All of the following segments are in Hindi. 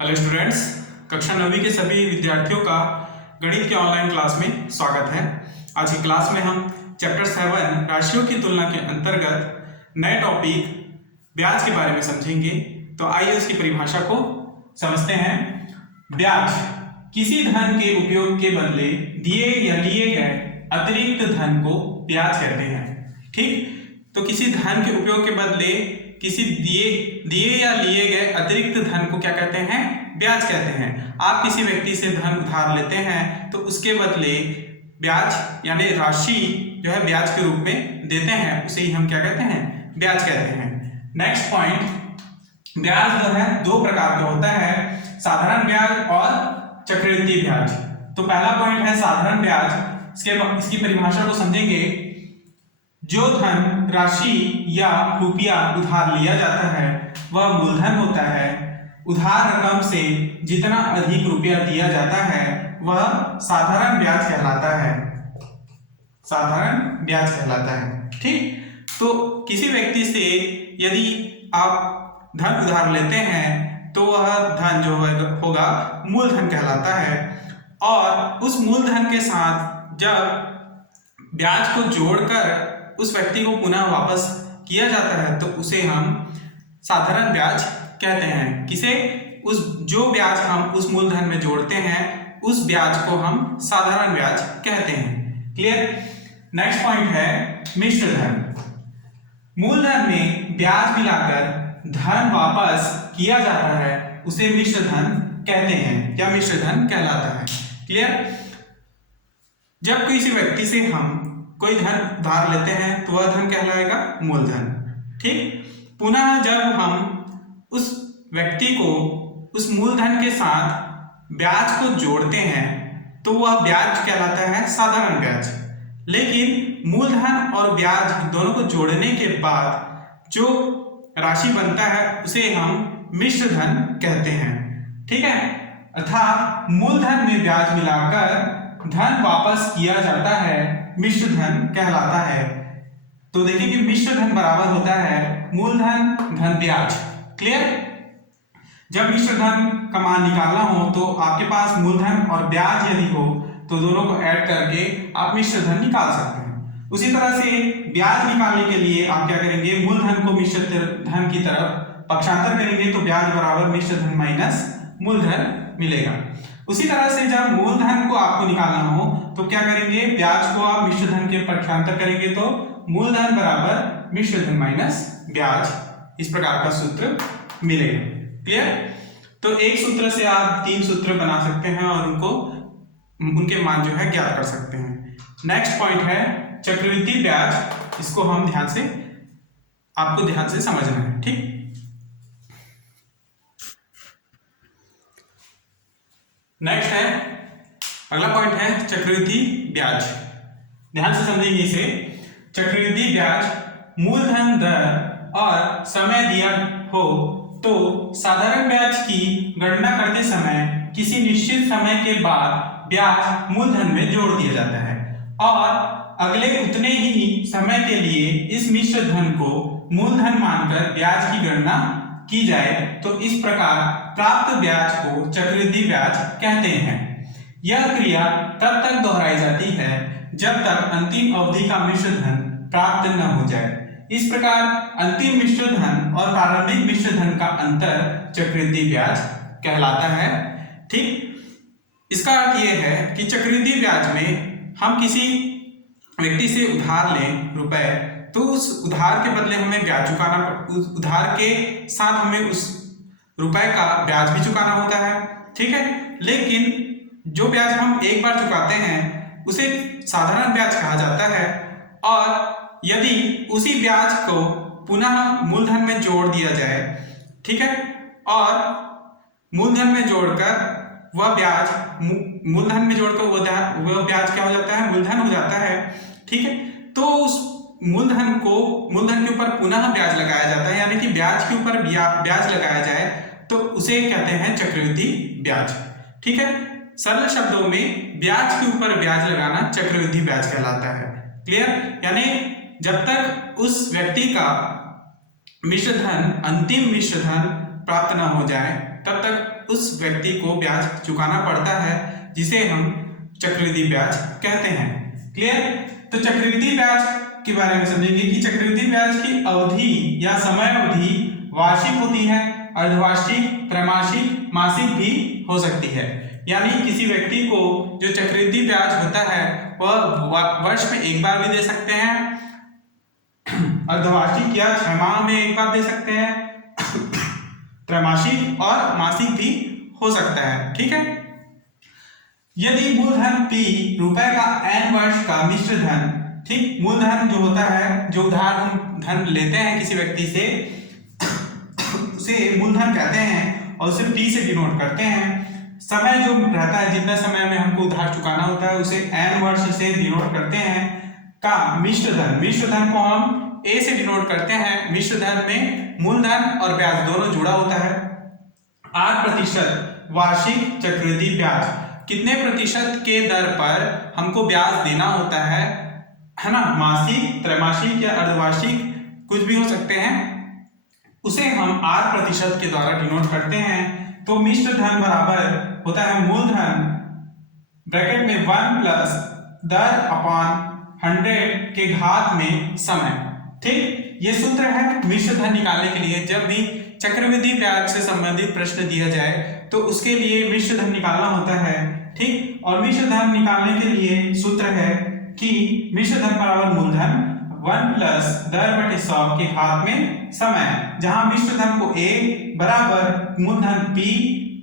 हेलो स्टूडेंट्स, कक्षा 9वीं के सभी विद्यार्थियों का गणित के ऑनलाइन क्लास में स्वागत है। आज की क्लास में हम चैप्टर 7 राशियों की तुलना के अंतर्गत नए टॉपिक ब्याज के बारे में समझेंगे। तो आइए उसकी परिभाषा को समझते हैं। ब्याज किसी धन के उपयोग के बदले दिए या लिए गए अतिरिक्त धन को ब्याज कहते हैं। ठीक, तो किसी धन के उपयोग के बदले किसी दिए या लिए गए अतिरिक्त धन को क्या कहते हैं? ब्याज कहते हैं। आप किसी व्यक्ति से धन उधार लेते हैं तो उसके बदले ब्याज यानी राशि जो है ब्याज के रूप में देते हैं, उसे ही हम क्या कहते हैं? ब्याज कहते हैं। नेक्स्ट पॉइंट, ब्याज जो है दो प्रकार का होता है, साधारण ब्याज और चक्रवृद्धि ब्याज। तो पहला पॉइंट है साधारण ब्याज। इसकी परिभाषा को समझेंगे। जो धन राशि या रुपया उधार लिया जाता है वह मूलधन होता है। उधार रकम से जितना अधिक रुपया दिया जाता है वह साधारण ब्याज कहलाता है। साधारण ब्याज कहलाता है। ठीक, तो किसी व्यक्ति से यदि आप धन उधार लेते हैं तो वह धन जो होगा मूलधन कहलाता है, और उस मूलधन के साथ जब ब्याज को जोड़कर उस व्यक्ति को पुनः वापस किया जाता है तो उसे हम साधारण ब्याज कहते हैं। किसे? जो ब्याज हम उस मूलधन में जोड़ते हैं उस ब्याज को हम साधारण ब्याज कहते हैं। क्लियर? नेक्स्ट पॉइंट है मिश्र धन। मूलधन में ब्याज मिलाकर धन वापस किया जाता है उसे मिश्र धन कहते हैं या मिश्र धन कहलाता है। क्लियर? जब किसी व्यक्ति से हम कोई धन उधार लेते हैं तो वह धन कहलाएगा मूलधन। ठीक, पुनः जब हम उस व्यक्ति को उस मूलधन के साथ ब्याज को जोड़ते हैं तो वह ब्याज कहलाता है साधारण ब्याज। लेकिन मूलधन और ब्याज दोनों को जोड़ने के बाद जो राशि बनता है उसे हम मिश्र धन कहते हैं। ठीक है, अर्थात मूलधन में ब्याज मिलाकर धन वापस किया जाता है, मिश्र धन कहलाता है। तो देखिए कि मिश्र धन बराबर होता है मूलधन धन ब्याज। क्लियर? जब मिश्र धन का मान निकालना हो तो आपके पास मूलधन और ब्याज यदि हो तो दोनों को ऐड करके आप मिश्र धन निकाल सकते हैं। उसी तरह से ब्याज निकालने के लिए आप क्या करेंगे? मूलधन को मिश्र धन की तरफ पक्षांतर करेंगे तो ब्याज बराबर मिश्र धन माइनस मूलधन मिलेगा। उसी तरह से जब मूलधन को आपको निकालना हो तो क्या करेंगे? ब्याज को आप मिश्र धन के पक्षांतर करेंगे तो मूलधन बराबर मिश्र धन माइनस ब्याज, इस प्रकार का सूत्र मिलेगा। क्लियर? तो एक सूत्र से आप 3 सूत्र बना सकते हैं और उनके मान जो है ज्ञात कर सकते हैं। नेक्स्ट पॉइंट है चक्रवृद्धि ब्याज। इसको हम आपको ध्यान से समझना है। ठीक, नेक्स्ट है अगला पॉइंट है चक्रवृद्धि ब्याज। ध्यान से समझेंगे इसे। चक्रवृद्धि ब्याज मूलधन दर और समय दिया हो तो साधारण ब्याज की गणना करते समय किसी निश्चित समय के बाद ब्याज मूलधन में जोड़ दिया जाता है, और अगले उतने ही समय के लिए इस मिश्र धन को मूलधन मानकर ब्याज की गणना की जाए तो इस प्रकार प्राप्त ब्याज को चक्रवृद्धि ब्याज कहते हैं। यह क्रिया तब तक दोहराई जाती है जब तक अंतिम अवधि का मिश्र धन प्राप्त न हो जाए। इस प्रकार अंतिम मिश्र धन और प्रारंभिक मिश्र धन का अंतर चक्रवृद्धि ब्याज कहलाता है। ठीक, इसका अर्थ यह है कि चक्रवृद्धि ब्याज में हम किसी व्यक्ति से उधार लें रुपए तो उस उधार के बदले हमें ब्याज चुकाना, उस उधार के साथ हमें उस रुपए का ब्याज भी चुकाना होता है। ठीक है, लेकिन जो ब्याज हम एक बार चुकाते हैं उसे साधारण ब्याज कहा जाता है, और यदि उसी ब्याज को पुनः मूलधन में जोड़ दिया जाए, ठीक है, और मूलधन में जोड़कर वह ब्याज मूलधन में जोड़कर वह ब्याज क्या हो जाता है? मूलधन हो जाता है। ठीक है, तो उस मूलधन के ऊपर पुनः ब्याज लगाया जाता है, यानी कि ब्याज के ऊपर ब्याज लगाया जाए तो उसे कहते हैं चक्रवृद्धि ब्याज। ठीक है, सरल शब्दों में ब्याज के ऊपर ब्याज लगाना चक्रवृद्धि ब्याज कहलाता है। क्लियर? यानी जब तक उस व्यक्ति का मिश्र धन अंतिम मिश्र धन प्राप्त न हो जाए तब तक उस व्यक्ति को ब्याज चुकाना पड़ता है, जिसे हम चक्रवृद्धि ब्याज कहते हैं। क्लियर? तो चक्रवृद्धि ब्याज के बारे में समझेंगे कि चक्रवृद्धि ब्याज की अवधि या समय अवधि वार्षिक होती है, अर्धवार्षिक, त्रैमासिक, मासिक भी हो सकती है। यानी किसी व्यक्ति को जो चक्रवृद्धि ब्याज होता है वह वर्ष में एक बार भी दे सकते हैं, अर्धवार्षिक या 6 माह में एक बार दे सकते हैं, त्रैमासिक और मासिक भी हो सकता है। ठीक है? यदि मूलधन P रुपए का n वर्ष का मिश्र धन, ठीक, मूलधन जो होता है, जो उधार हम धन लेते हैं किसी व्यक्ति से, उसे मूलधन कहते हैं और उसे P से डिनोट करते हैं। समय जो रहता है, जितना समय में हमको उधार चुकाना होता है, उसे n वर्ष से डिनोट करते हैं का मिश्र धन। मिश्र धन को हम A से डिनोट करते हैं। मिश्र धन में मूलधन और ब्याज दोनों जुड़ा होता है। 8% वार्षिक चक्रवृद्धि ब्याज, कितने प्रतिशत के दर पर हमको ब्याज देना होता है ना? मासिक, त्रैमासिक या अर्धवार्षिक कुछ भी हो सकते हैं, उसे हम 8% के द्वारा डिनोट करते हैं। तो मिश्र धन बराबर होता है मूलधन ब्रैकेट में 1 प्लस दर अपॉन 100 के घात में समय। ठीक, ये सूत्र है मिश्र धन निकालने के लिए। जब भी चक्रवृद्धि ब्याज से संबंधित प्रश्न दिया जाए तो उसके लिए मिश्र धन निकालना होता है। ठीक, और मिश्र धन निकालने के लिए सूत्र है कि मिश्र धन बराबर मूलधन 1 प्लस दर बटे 100 के घात में समय, जहां मिश्र धन को A बराबर मूलधन P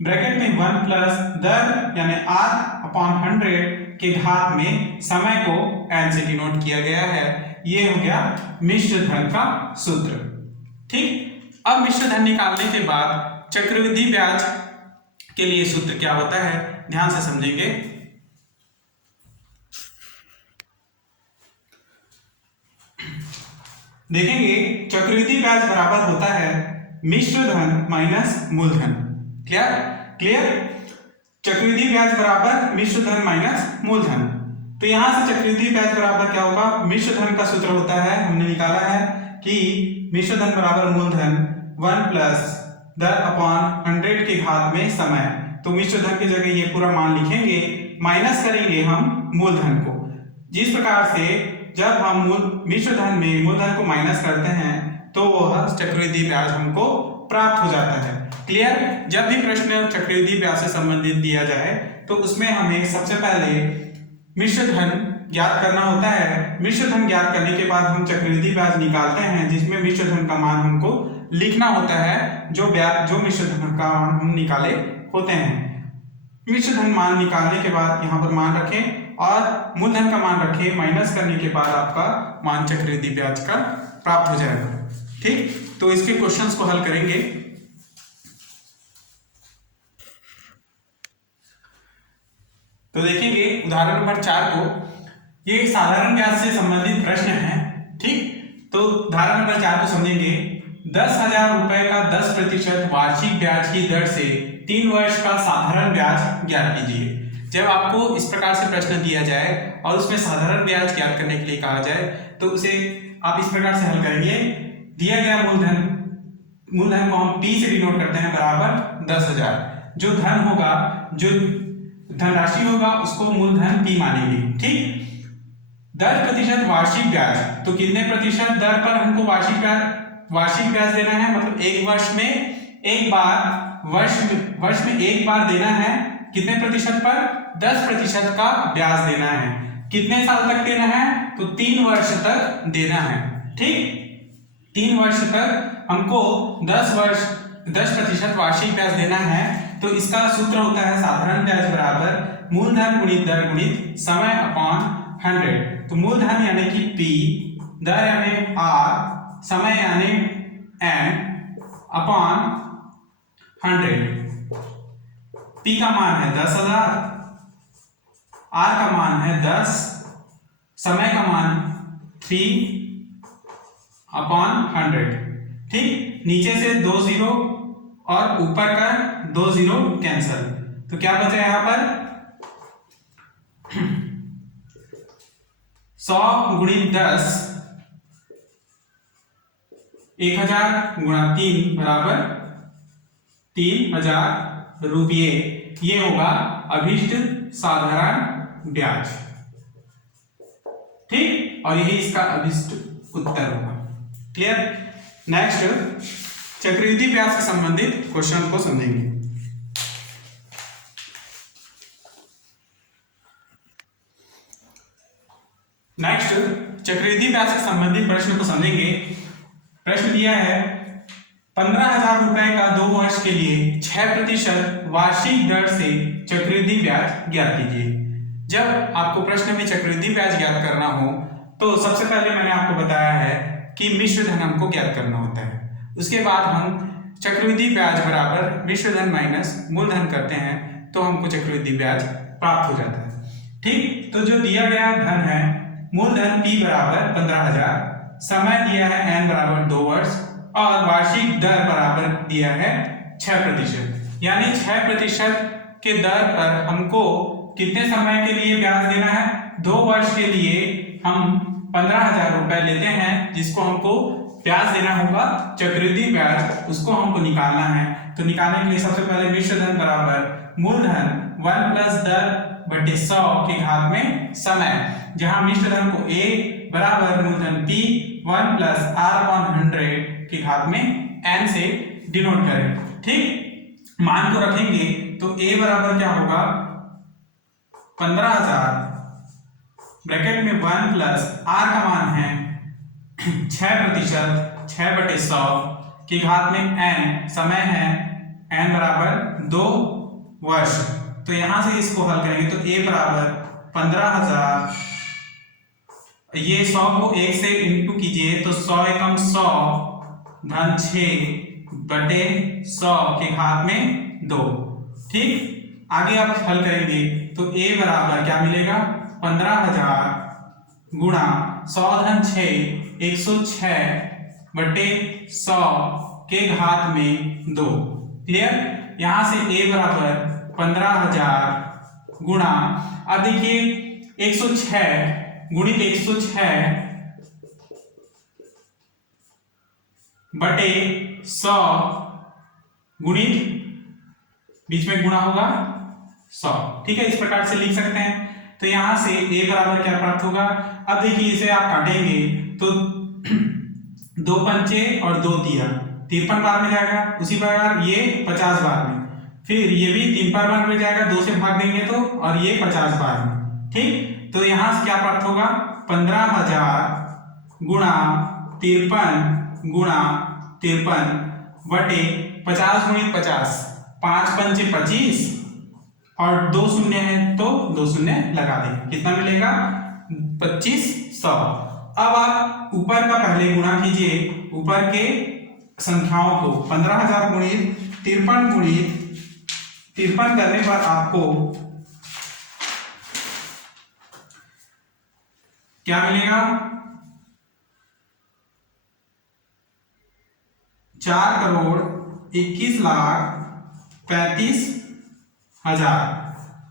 ब्रैकेट में 1 प्लस दर यानी R अपॉन 100 के घात में समय को n से डिनोट किया गया है। ये हो गया मिश्र धन का सूत्र। ठीक, अब मिश्र धन निकालने के बाद चक्रवृद्धि ब्याज के लिए सूत्र क्या होता है, ध्यान से समझेंगे। देखेंगे चक्रवृद्धि ब्याज बराबर होता है मिश्र धन माइनस मूलधन। क्लियर? चक्रवृद्धि ब्याज बराबर मिश्र धन माइनस मूलधन। तो यहां से चक्रवृद्धि ब्याज बराबर क्या होगा? मिश्र धन का सूत्र होता है, हमने निकाला है कि मिश्र धन बराबर मूलधन 1 प्लस दर अपॉन 100 के घात में समय। तो मिश्र धन की जगह ये पूरा मान लिखेंगे, माइनस करेंगे हम मूलधन को। जिस प्रकार से जब हम मिश्र धन में मूलधन को माइनस करते हैं तो वह चक्रवृद्धि ब्याज हमको प्राप्त हो जाता है। क्लियर? जब भी प्रश्न चक्रवृद्धि ब्याज से संबंधित दिया जाए तो उसमें हमें सबसे पहले मिश्र धन ज्ञात करना होता है। मिश्र धन ज्ञात करने के बाद हम चक्रवृद्धि ब्याज निकालते हैं, जिसमें मिश्र धन का मान हमको लिखना होता है, जो मिश्र धन का मान हम निकाले होते हैं। मिश्र धन मान निकालने के बाद यहाँ पर मान रखें और मूलधन का मान रखें, माइनस करने के बाद आपका मान चक्रवृद्धि ब्याज का प्राप्त हो जाएगा। ठीक, तो इसके क्वेश्चंस को हल करेंगे। तो देखेंगे उदाहरण नंबर 4 को, ये साधारण ब्याज से संबंधित प्रश्न है। ठीक, तो उदाहरण नंबर 4 को समझेंगे। 10,000 रुपए का 10% वार्षिक ब्याज की दर से 3 वर्ष का साधारण ब्याज ज्ञात कीजिए। जब आपको इस प्रकार से प्रश्न दिया जाए और उसमें साधारण ब्याज ज्ञात करने के लिए कहा जाए तो उसे आप इस प्रकार से हल करेंगे। दिया गया मूलधन को हम P से डिनोट करते हैं बराबर 10,000। जो धन होगा, जो धनराशि होगा, उसको मूलधन P मानेंगे। ठीक, 10% वार्षिक ब्याज, तो कितने प्रतिशत दर पर हमको वार्षिक ब्याज देना है? मतलब एक वर्ष में एक बार देना है। कितने प्रतिशत पर? 10% का ब्याज देना है। कितने साल तक देना है? तो 3 वर्ष तक देना है। ठीक, 3 वर्ष तक हमको 10% वार्षिक ब्याज देना है। तो इसका सूत्र होता है साधारण ब्याज बराबर मूलधन गुणित दर गुणित समय अपॉन 100। तो मूलधन यानी कि P, दर यानी R, समय यानी N अपॉन 100। P का मान है 10,000, R का मान है 10, समय का मान 3 अपॉन 100। ठीक, नीचे से 2 जीरो और ऊपर का 2 जीरो कैंसल, तो क्या बचा यहां पर 100 गुणित 10 1000 गुणा 3 बराबर 3000 रुपये। ये होगा अभीष्ट साधारण ब्याज, ठीक, और यही इसका अभीष्ट उत्तर होगा। क्लियर। नेक्स्ट चक्रवृद्धि ब्याज से संबंधित क्वेश्चन को समझेंगे। नेक्स्ट चक्रवृद्धि ब्याज से संबंधित प्रश्न को समझेंगे। प्रश्न दिया है 15,000 रुपए का 2 वर्ष के लिए 6% वार्षिक दर से चक्रवृद्धि ब्याज ज्ञात कीजिए। जब आपको प्रश्न में चक्रवृद्धि ब्याज ज्ञात करना हो तो सबसे पहले मैंने आपको बताया है कि मिश्र धन हमको ज्ञात करना होता है। उसके बाद हम चक्रवृद्धि ब्याज बराबर मिश्र धन माइनस मूलधन करते हैं तो हमको चक्रवृद्धि ब्याज प्राप्त हो जाता है, ठीक। तो जो दिया गया धन है, मूलधन P बराबर 15,000, समय दिया है n बराबर 2 वर्ष और वार्षिक दर बराबर दिया है 6%, यानी 6% के दर पर हमको कितने समय के लिए ब्याज देना है? 2 वर्ष के लिए हम 15,000 रुपए लेते हैं जिसको हमको ब्याज देना होगा चक्रवृद्धि ब्याज, उसको हमको निकालना है। तो निकालने के लिए सबसे पहले मिश्र धन बराबर मूलधन 1 प्लस दर बटे 100 के घात में समय, जहां मिश्र धन को a बराबर मूलधन P 1 प्लस r अपॉन 100 के घात में n से डिनोट करें, ठीक। मान को रखेंगे तो a बराबर क्या होगा 15,000 ब्रैकेट में 1 प्लस r का मान है 6%, 6/100 के घात में n, समय है n बराबर 2 वर्ष। तो यहां से इसको हल करेंगे तो a बराबर 15,000, ये 100 को 1 से इंटू कीजिए तो 100 एकम 100 धन 6/100 के घात में 2, ठीक। आगे आप हल करेंगे तो a बराबर क्या मिलेगा 15,000 गुणा 100 धन 6 106/100 के घात में 2, क्लियर। यहां से a बराबर 15,000 गुणा, अब देखिए 106 गुणित 106/100 गुणित बीच में गुणा होगा 100, ठीक है। इस प्रकार से लिख सकते हैं। तो यहां से a बराबर क्या प्राप्त होगा? अब देखिए इसे आप काटेंगे तो 2 पंचे और 2 तिया 53 बार में जाएगा, उसी प्रकार ये 50 बार में, फिर ये भी 3 बार में जाएगा, 2 से भाग देंगे तो, और ये 50 बार में, ठीक। तो यहां से क्या प्राप्त होगा 15,000 गुणा 53 गुणा 53 बटे 50 गुणित 50, 5 पंचे 25 और 2 शून्य है तो 2 शून्य लगा दें, कितना मिलेगा 2500। अब आप ऊपर का पहले गुणा कीजिए, ऊपर के संख्याओं को 15,000 गुणित 53 करने पर आपको क्या मिलेगा 4,21,35,000,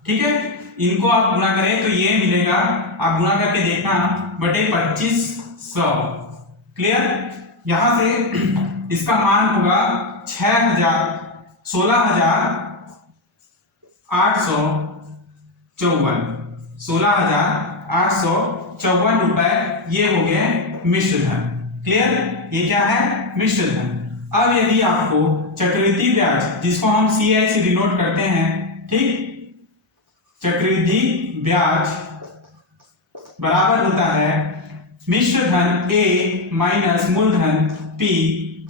ठीक है। इनको आप गुणा करें तो ये मिलेगा, आप गुणा करके देखना, बटे 2500, क्लियर। यहां से इसका मान होगा 16,854 रुपए, ये हो गए मिश्र धन, क्लियर। ये क्या है मिश्र धन। अब यदि आपको चक्रवृद्धि ब्याज, जिसको हम CI से डिनोट करते हैं, ठीक, चक्रवृद्धि ब्याज बराबर होता है मिश्र धन A माइनस मूलधन P,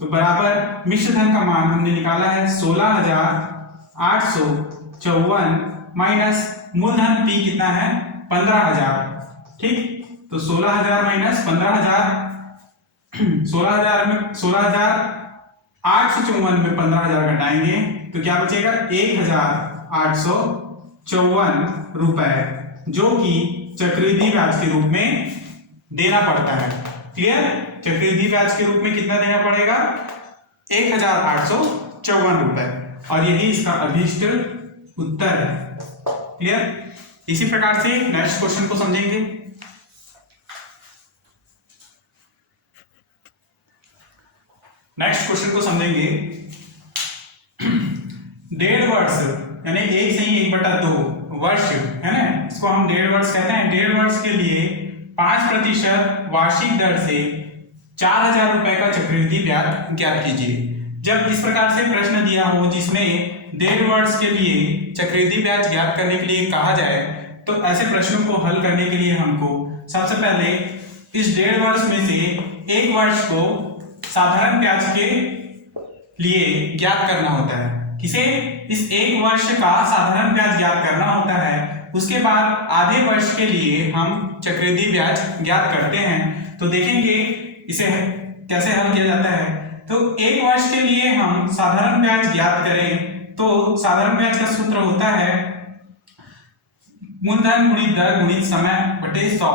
तो बराबर मिश्र धन का मान हमने निकाला है 16,854 माइनस मूलधन P कितना है 15,000, ठीक। तो 16,000 माइनस 15,000, 16,854 में 15,000 घटाएंगे तो क्या बचेगा 1,854 रुपए, जो कि चक्रवृद्धि ब्याज के रूप में देना पड़ता है, क्लियर। चक्रवृद्धि ब्याज के रूप में कितना देना पड़ेगा 1,854 रुपए, और यही इसका अभीष्ट उत्तर है, क्लियर। इसी प्रकार से नेक्स्ट क्वेश्चन को समझेंगे। नेक्स्ट क्वेश्चन को समझेंगे। 1.5 वर्ष यानी 1/2 वर्ष है ना, इसको हम 1.5 वर्ष कहते हैं। 1.5 वर्ष के लिए 5% वार्षिक दर से 4,000 रुपए का चक्रवृद्धि ब्याज ज्ञात कीजिए। जब इस प्रकार से प्रश्न दिया हो जिसमें 1.5 वर्ष के लिए चक्रवृद्धि ब्याज ज्ञात करने के लिए कहा जाए, तो ऐसे प्रश्नों को हल करने के लिए हमको सबसे पहले इस 1.5 वर्ष में से 1 वर्ष को साधारण ब्याज के लिए ज्ञात करना होता है। किसे? इस 1 वर्ष का साधारण ब्याज ज्ञात करना होता है। उसके बाद आधे वर्ष के लिए हम चक्रवृद्धि ब्याज ज्ञात करते हैं। तो देखेंगे इसे कैसे हल किया जाता है। तो 1 वर्ष के लिए हम साधारण ब्याज ज्ञात करें तो साधारण ब्याज का सूत्र होता है मूलधन गुणित दर गुणित समय बटे 100।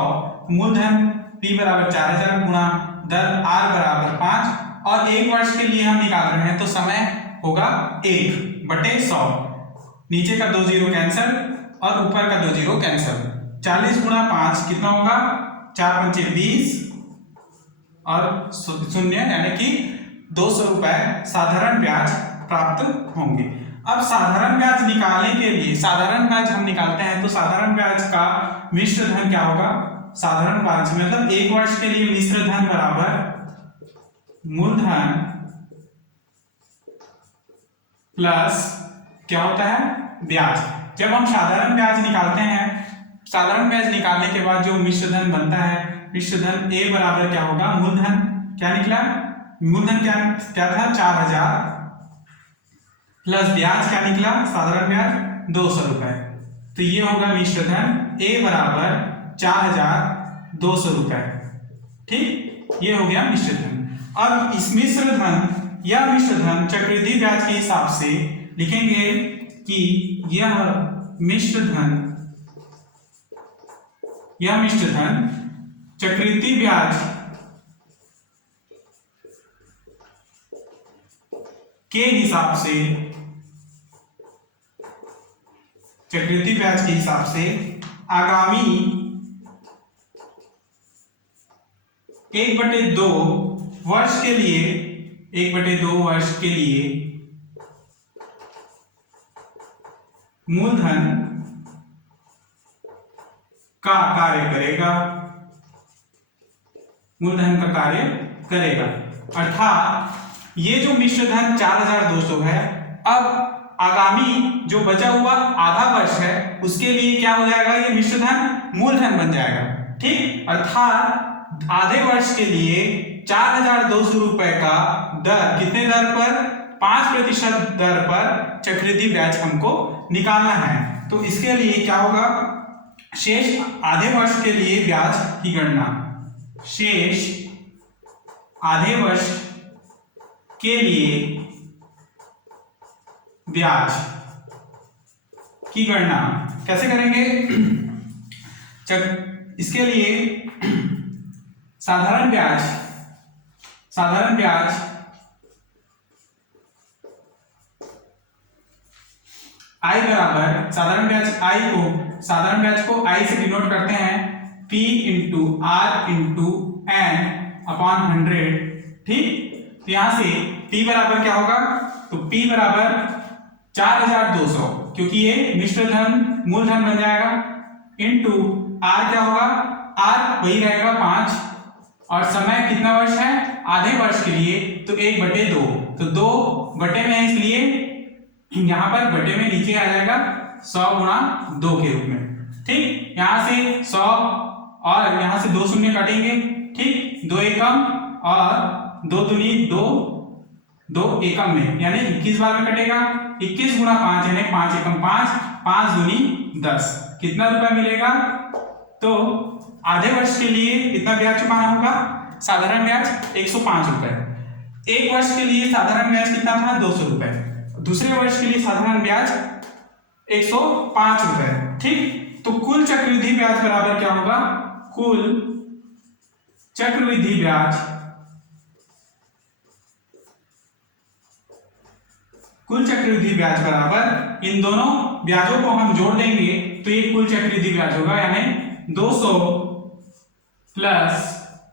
मूलधन P बराबर 4,000 गुणा दर R बराबर 5 और 1 वर्ष के लिए हम निकाल रहे हैं तो समय होगा 1 बटे 100। नीचे का 2 0 कैंसिल और ऊपर का 2 0 कैंसिल। 40 गुणा 5 कितना होगा? 4 पंचे 20 और 0 यानी कि 200 रुपए साधारण ब्याज प्राप्त होंगे। अब साधारण ब्याज निकालने के लिए साधारण ब्याज हम निकालते हैं तो साधारण ब्याज का मिश्र धन क्या होगा? साधारण ब्याज मतलब 1 वर्ष के लिए मिश्र धन बराबर मूलधन प्लस क्या होता है? ब्याज। जब हम साधारण ब्याज निकालते हैं, साधारण ब्याज निकालने के बाद जो मिश्र धन बनता है, मिश्र धन A बराबर क्या होगा? मूलधन क्या निकला? मूलधन क्या था? 4,000 प्लस ब्याज क्या निकला? साधारण ब्याज 200 रुपए। तो ये होगा मिश्र धन A बराबर 4,200 रुपए। ठीक, ये हो गया मिश्र धन। अब इस मिश्र धन या मिश्र धन चक्रवृद्धि ब्याज के हिसाब से लिखेंगे कि यह मिश्र धन चक्रवृद्धि ब्याज के हिसाब से चक्रवृद्धि ब्याज के हिसाब से आगामी 1/2 वर्ष के लिए 1/2 वर्ष के लिए मूलधन का कार्य करेगा, मूलधन का कार्य करेगा। अर्थात ये जो मिश्र धन 4,200 है, अब आगामी जो बचा हुआ आधा वर्ष है उसके लिए क्या हो जाएगा? ये मिश्र धन मूलधन बन जाएगा। ठीक, अर्थात आधे वर्ष के लिए 4,200 रुपए का दर, कितने दर पर? 5% दर पर चक्रवृद्धि ब्याज हमको निकालना है। तो इसके लिए क्या होगा? शेष आधे वर्ष के लिए ब्याज की गणना, शेष आधे वर्ष के लिए ब्याज की गणना कैसे करेंगे? इसके लिए साधारण ब्याज I बराबर साधारण ब्याज को I से डिनोट करते हैं P into R into N upon 100। ठीक, तो यहां से P बराबर क्या होगा? तो P बराबर 4,200 क्योंकि ये मिश्र धन मूलधन बन जाएगा, इंटू R क्या होगा? R वही रहेगा 5 और समय कितना वर्ष है? आधे वर्ष के लिए तो 1/2, तो 2 बटे में, इसलिए यहां पर बटे में नीचे आ जाएगा 100 गुणा 2 के रूप में। ठीक, यहां से 100 और यहां से 2 शून्य काटेंगे। ठीक, 2 एकम और 2 दूनी 2 एकम में यानी 21 बार में कटेगा। 21 गुणा 5 यानी 5 एकम 5, 5 दूनी 10। कितना रुपया मिलेगा? तो आधे वर्ष के लिए कितना ब्याज चुकाना होगा? साधारण ब्याज 105 रुपए। 1 वर्ष के लिए साधारण ब्याज कितना था? 200 रुपए। दूसरे वर्ष के लिए साधारण ब्याज 105 रुपए। ठीक, तो कुल चक्रवृद्धि ब्याज बराबर क्या होगा? कुल चक्रवृद्धि ब्याज बराबर इन दोनों ब्याजों को हम जोड़ देंगे तो ये कुल चक्रवृद्धि ब्याज होगा, यानी 200 प्लस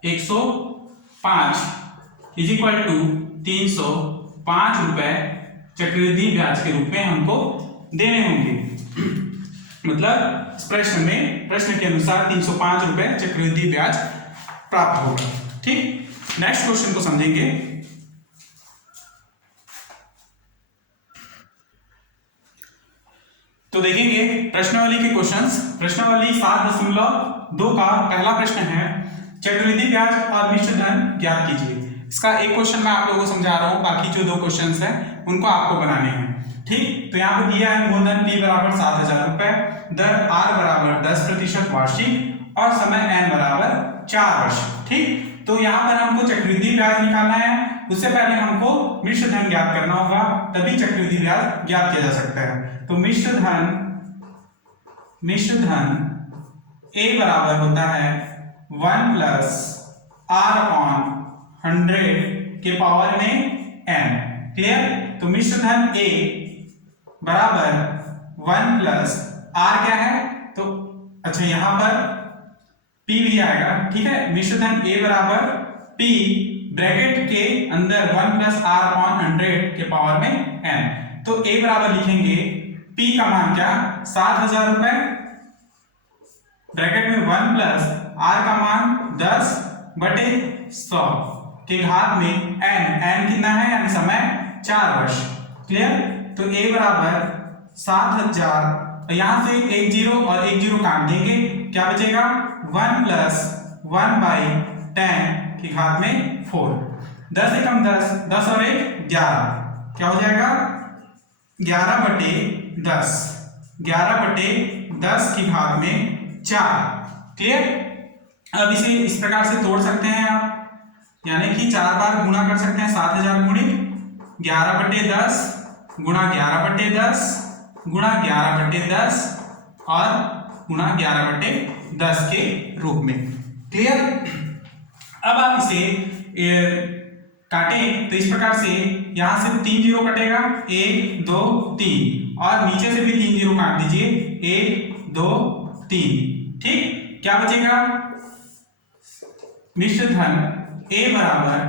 105 इज इक्वल टू 305 रुपए चक्रवृद्धि ब्याज के रूप में हमको देने होंगे। मतलब इस प्रश्न के अनुसार 305 रुपए चक्रवृद्धि ब्याज प्राप्त होगा। ठीक, नेक्स्ट क्वेश्चन को समझेंगे। तो देखेंगे प्रश्नावली के क्वेश्चंस। प्रश्नावली 7.2 का पहला प्रश्न है, चक्रवृद्धि ब्याज और मिश्र धन ज्ञात कीजिए। इसका एक क्वेश्चन मैं आप लोगों को समझा रहा हूं, बाकी जो दो क्वेश्चंस हैं उनको आपको बनाने हैं। ठीक, तो यहाँ पे दिया है मूलधन P बराबर 7,000 रुपए, दर R बराबर 10% वार्षिक और समय N बराबर 4 वर्ष। ठीक, तो यहाँ पर हमको चक्रवृद्धि ब्याज निकालना है। उससे पहले हमको मिश्र धन ज्ञात करना होगा, तभी चक्रवृद्धि ब्याज ज्ञात किया जा सकता है। तो मिश्र धन A बराबर होता है 1 प्लस R/100 के पावर में n। क्लियर? तो मिश्र धन A बराबर 1 प्लस R क्या है, तो अच्छा यहां पर P भी आएगा। ठीक है, मिश्र धन A बराबर P ब्रैकेट के अंदर 1 प्लस R/100 के पावर में n। तो A बराबर लिखेंगे P का मान क्या, 7,000 रुपए, ब्रैकेट में 1 प्लस R का मान 10/100 के घात में n कितना है, यानी समय 4 वर्ष। क्लियर? तो A बराबर 7,000, यहां से एक जीरो और एक जीरो काट देंगे, क्या बचेगा 1 प्लस 1/10 की घात में 4। 10 एकम 10, 10 और 1 11, क्या हो जाएगा 11/10, 11/10 की घात में 4। क्लियर? अब इसे इस प्रकार से तोड़ सकते हैं आप, यानी कि 4 बार गुणा कर सकते हैं। 7,000 गुणित 11/10 गुणा 11/10 गुणा 11/10 और गुणा 11/10 के रूप में। क्लियर? अब आप इसे काटें तो इस प्रकार से, यहां से 3 जीरो कटेगा, 1 2 3, और नीचे से भी 3 जीरो काट दीजिए, 1 2 3। ठीक, क्या बचेगा, मिश्र धन A बराबर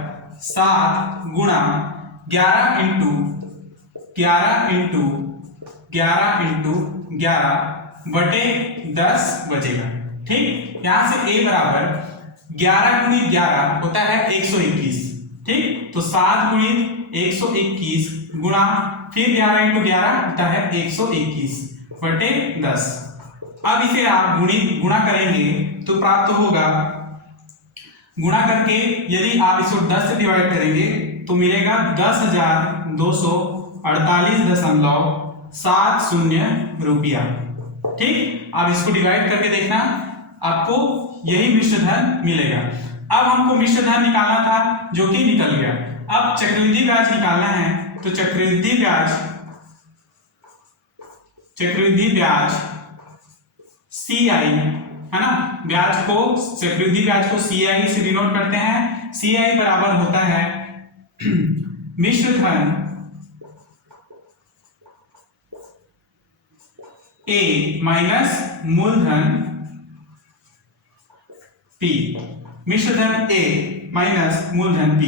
7 गुणा 11 इंटू 11/10 बचेगा। ठीक, यहां से A बराबर 11 गुणित 11 होता है 121। ठीक, तो 7 गुणित 121 गुणा फिर 11 इंटू 11 होता है 121/10। अब इसे आप गुणा करेंगे तो प्राप्त होगा, गुणा करके यदि आप इसको 10 से डिवाइड करेंगे तो मिलेगा 10,248.70 रुपया। ठीक, आप इसको डिवाइड करके देखना, आपको यही मिश्र धन मिलेगा। अब हमको मिश्र धन निकालना था, जो कि निकल गया। अब चक्रवृद्धि ब्याज निकालना है, तो चक्रवृद्धि ब्याज CI है ना, चक्रवृद्धि ब्याज को CI से डिनोट करते हैं। CI बराबर होता है मिश्र धन A माइनस मूलधन P, मिश्र धन A माइनस मूलधन P।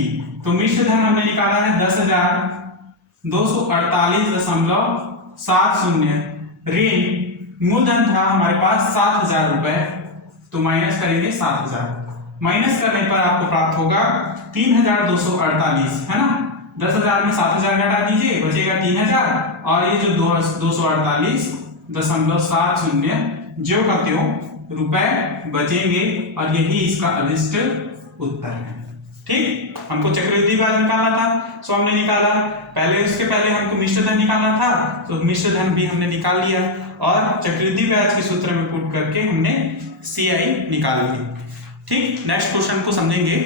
तो मिश्र धन हमने निकाला है 10,248.70, ऋण मूलधन था हमारे पास 7,000 रुपए, तो माइनस करेंगे 7,000। माइनस करने पर आपको प्राप्त होगा 3,248, है ना। 10,000 में 7,000 घटा दीजिए, बचेगा 3,000, और ये जो 248.70 ज्यों का त्यों रुपए बचेंगे, और यही इसका अभिष्ट उत्तर है। ठीक, हमको चक्रवृद्धि ब्याज निकालना था, सो हमने निकाला। उसके पहले हमको मिश्र धन निकालना था, तो मिश्र धन भी हमने निकाल लिया, और चक्रवृद्धि ब्याज के सूत्र में पुट करके हमने CI निकाल ली। ठीक, नेक्स्ट क्वेश्चन को समझेंगे।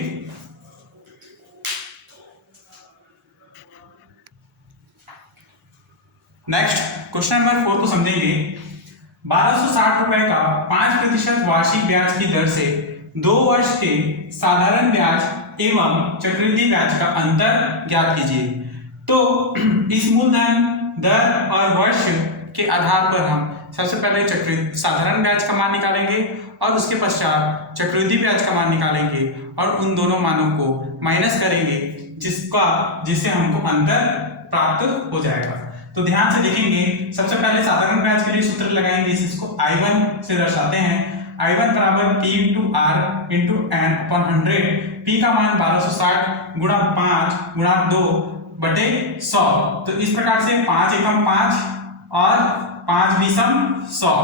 नेक्स्ट क्वेश्चन नंबर 4 को समझेंगे। 1,260 रुपए का 5% वार्षिक ब्याज की दर से 2 वर्ष के साधारण ब्याज एवं चक्रवृद्धि ब्याज का अंतर ज्ञात कीजिए। तो इस मूलधन, दर और वर्ष के आधार पर हम सबसे पहले साधारण ब्याज का मान निकालेंगे, और उसके पश्चात चक्रवृद्धि ब्याज का मान निकालेंगे, और उन दोनों मानों को माइनस करेंगे, जिससे हमको अंतर प्राप्त हो जाएगा। तो ध्यान से देखेंगे, सबसे पहले साधारण ब्याज के लिए सूत्र लगाएंगे, इसको I1 से दर्शाते हैं। I1 बराबर P into R into N upon 100। P का मान 1260 गुणा 5 गुणा 2 बटे 100। तो इस प्रकार से 5 एकम 5 और 5 बीसम 100।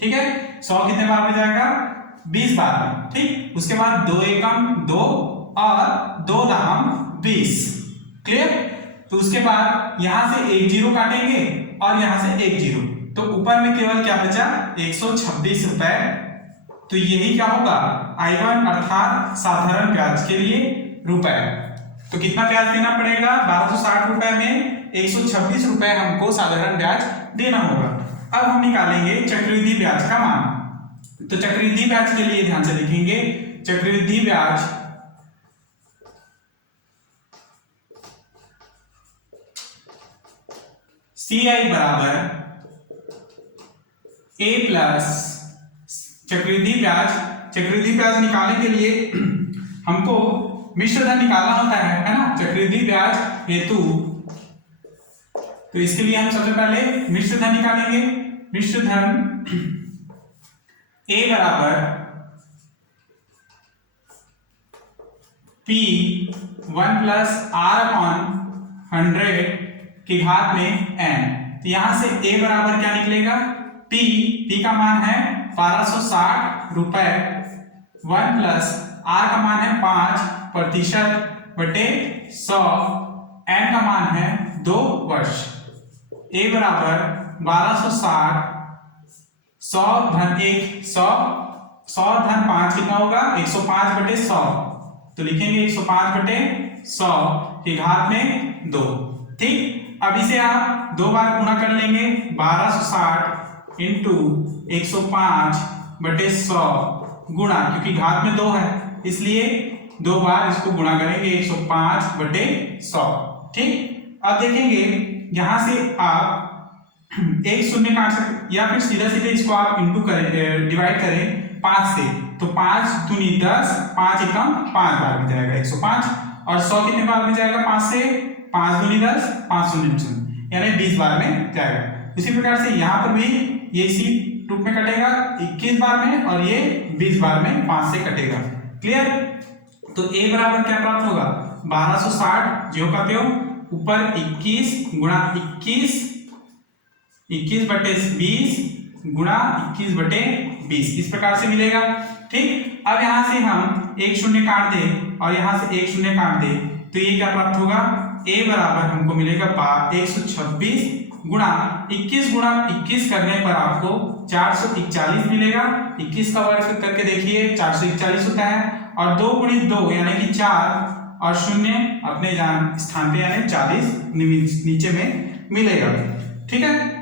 ठीक है, 100 कितने बार में जाएगा? 20 बार में। ठीक, उसके बाद 2 एकम 2 और 2 दहम 20। क्लियर? तो उसके बाद यहां से एक जीरो काटेंगे और यहां से एक जीरो, तो ऊपर में केवल क्या बचा? 126 रुपए। तो यही क्या होगा? I1 अर्थात साधारण ब्याज के लिए रुपए। तो कितना ब्याज देना पड़ेगा? 1260 रुपए में 126 रुपए हमको साधारण ब्याज देना होगा। अब हम निकालेंगे चक्रवृद्धि ब्याज का मान। तो चक्रवृद्धि ब्याज के लिए ध्यान से लिखेंगे, चक्रवृद्धि ब्याज CI बराबर A प्लस चक्रवृद्धि ब्याज निकालने के लिए हमको मिश्र धन निकालना होता है ना, चक्रवृद्धि ब्याज हेतु। तो इसके लिए हम सबसे पहले मिश्र धन निकालेंगे। मिश्र धन A बराबर P1 प्लस R अपॉन 100 की घात में n। तो यहां से A बराबर क्या निकलेगा? P का मान है 1260 रुपए, 1 प्लस R का मान है 5% बटे 100, n का मान है 2 वर्ष। A बराबर 1260, 100 धन 1 100 धन 5 कितना होगा? 105 बटे 100। तो लिखेंगे 105 बटे 100 की घात में 2। ठीक, अब इसे आप 2 बार गुणा कर लेंगे। 1260 इंटू 105 बटे 100 गुणा, क्योंकि घात में 2 है इसलिए 2 बार इसको गुणा करेंगे, 105 बटे 100। ठीक, अब देखेंगे यहां से आप एक शून्य काट सकते या फिर सीधा सीधे इसको आप इंटू करें, डिवाइड करें 5 से। तो 5 दूनी 10, 5 एकम 5 बार में जाएगा 105, और 100 कितने बार में जाएगा? 5 से। 5 दूनी 10, 5 शून्य शून्य, यानी 20 बार में जाएगा। इसी प्रकार से यहाँ पर भी ये इसी रूप में कटेगा 21 बार में, और ये 20 बार में 5 से कटेगा। क्लियर? तो A बराबर क्या प्राप्त होगा? 1260 ज्यों का त्यों, ऊपर 21 गुणा 21 बटे 20 गुणा 21 बटे 20, इस प्रकार से मिलेगा। ठीक, अब यहां से हम एक शून्य काट दें और यहां से एक शून्य काट दें, तो ये क्या प्राप्त होगा? A बराबर हमको मिलेगा 126 गुणा 21 करने पर आपको 441 मिलेगा। 21 का वर्ग करके देखिए 441 होता है, और 2 गुणित 2 यानी कि 4, और शून्य अपने स्थान पे यानी 40 नीचे में मिलेगा। ठीक है,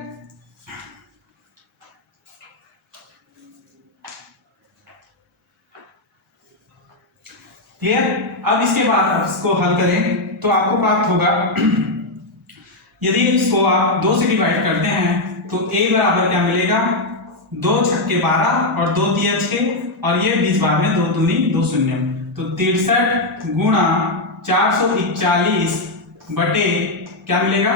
क्लियर? अब इसके बाद आप इसको हल करें तो आपको प्राप्त होगा, यदि इसको आप 2 से डिवाइड करते हैं तो A बराबर क्या मिलेगा? 2 छक्के 12 और 2 तिया 6, और ये 20 बार में 2 दूनी 2 शून्य, तो 63 गुणा 441 बटे क्या मिलेगा?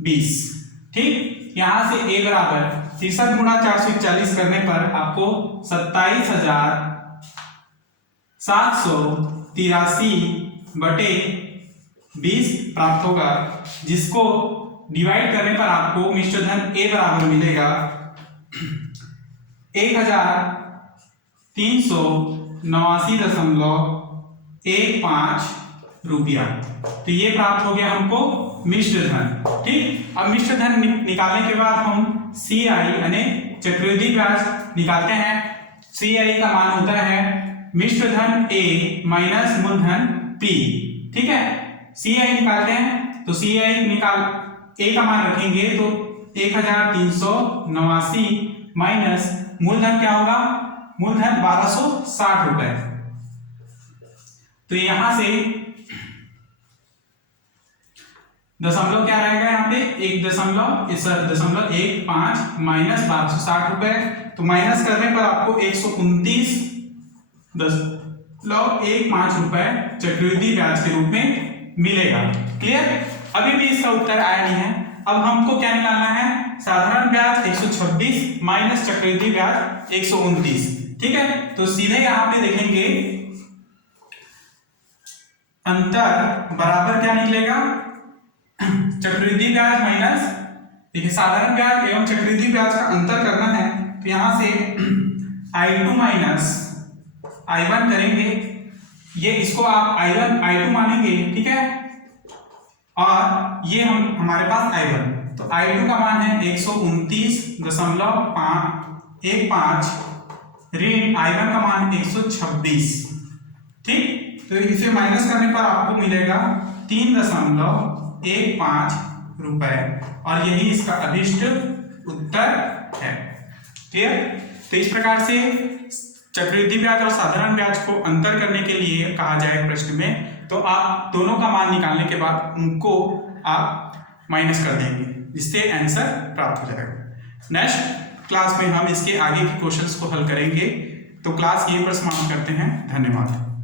20। ठीक, यहां से A बराबर 63 गुणा 441 करने पर आपको 27,783 बटे 20 प्राप्त होगा, जिसको डिवाइड करने पर आपको मिश्र धन A बराबर मिलेगा 1389.15 रुपया। तो ये प्राप्त हो गया हमको मिश्र धन। ठीक, अब मिश्र धन निकालने के बाद हम CI यानी चक्रवृद्धि ब्याज निकालते हैं। CI का मान होता है मिश्र धन A माइनस मूलधन P। ठीक है, CI निकालते हैं तो CI निकाल A का मान रखेंगे तो 1389 माइनस मूलधन क्या होगा? मूलधन 1260 रुपए। तो यहां से दशमलव क्या रहेगा? यहाँ पे 1.15 माइनस 1260 रुपए। तो माइनस करने पर आपको 129.15 रुपए चक्रवृद्धि ब्याज के रूप में मिलेगा। क्लियर? अभी भी इसका उत्तर आया नहीं है। अब हमको क्या निकालना है? साधारण ब्याज 126 माइनस चक्रवृद्धि ब्याज 129। ठीक है, तो सीधे यहां पे देखेंगे अंतर बराबर क्या निकलेगा? चक्रवृद्धि ब्याज माइनस, देखिए साधारण ब्याज एवं चक्रवृद्धि ब्याज का अंतर करना है, तो यहां से I2 माइनस I1 करेंगे। ये इसको आप I1 I2 मानेंगे, ठीक है, और ये हमारे पास I1, तो I2 का मान है 129.15 ऋण I1 का मान 126। ठीक, तो इसे माइनस करने पर आपको मिलेगा 3.15 रुपए, और यही इसका अभिष्ट उत्तर है। क्लियर? तो इस प्रकार से चक्रवृद्धि ब्याज और साधारण ब्याज को अंतर करने के लिए कहा जाए प्रश्न में, तो आप दोनों का मान निकालने के बाद उनको आप माइनस कर देंगे, जिससे आंसर प्राप्त हो जाएगा। नेक्स्ट क्लास में हम इसके आगे के क्वेश्चंस को हल करेंगे। तो क्लास यहीं पर समाप्त करते हैं। धन्यवाद।